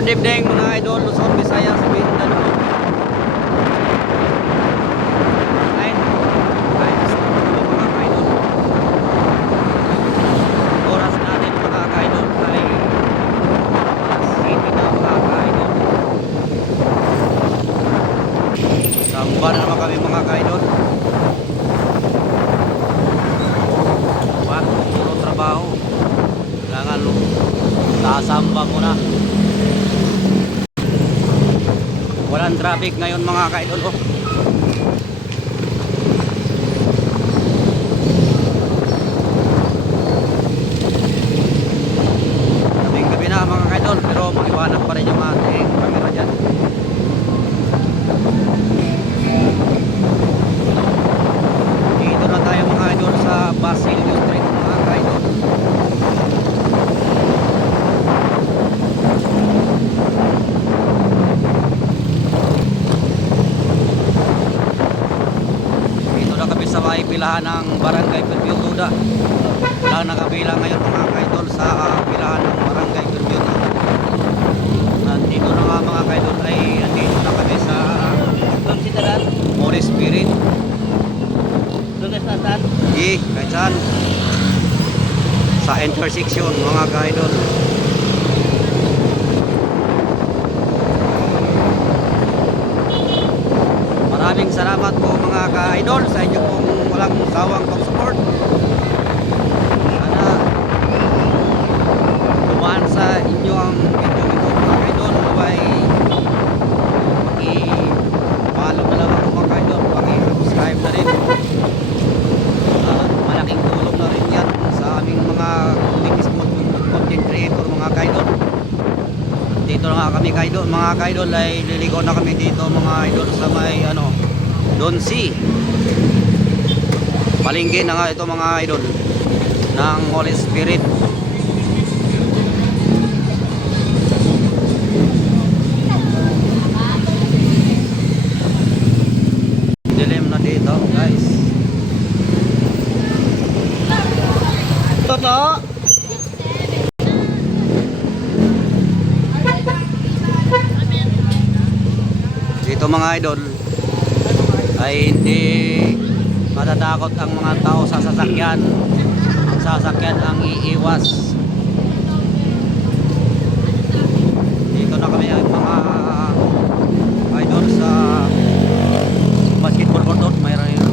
Good evening mga idol, Luzon, Visayas, Mindanao. Kain. Kain sa mga idol. Oras natin mga idol ay alas 7 na mga idol. Samba na naman kami mga idol. Wag, puro trabaho. Kailangan sasamba muna. Walang traffic ngayon mga ka-idol. Kaming gabi na mga ka-idol, pero makiwanag pa rin yung ating camera dyan. Dito na tayo mga idol sa Basilio Street mga ka-idol. Sa may pilahan ng Barangay Perbyuda. Wala nakabilang ngayon mga kaidol sa pilahan ng Barangay Perbyuda. Nandito na nga mga kaidol ay andito na kami sa Holy Spirit. Kahit saan. Sa intersection mga kaidol. Maraming salamat po mga ka-idol sa inyo pong walang sawang pag-support. Sana dumaan sa inyo ang video ito mga ka-idol. Naway paki-follow na lang ako mga ka-idol. Paki-subscribe na rin. Malaking tulong na rin yan sa aming mga content creator mga ka-idol. Dito na nga kami ka-idol. Mga ka-idol ay liligo na kami dito mga idol sa may Donsi. Palengke na nga ito mga idol ng Holy Spirit. Dilim na dito guys. Toto. Dito mga idol ay hindi matatakot ang mga tao sa sasakyan. Ang sasakyan ang iiwas. Dito na kami ang mga idol sa basketball court.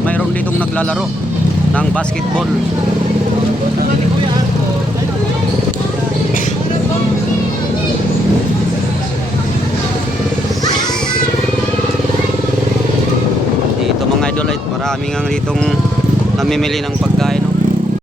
Mayroon ditong naglalaro ng basketball. Idol ay maraming ang ditong namimili ng pagkain, no?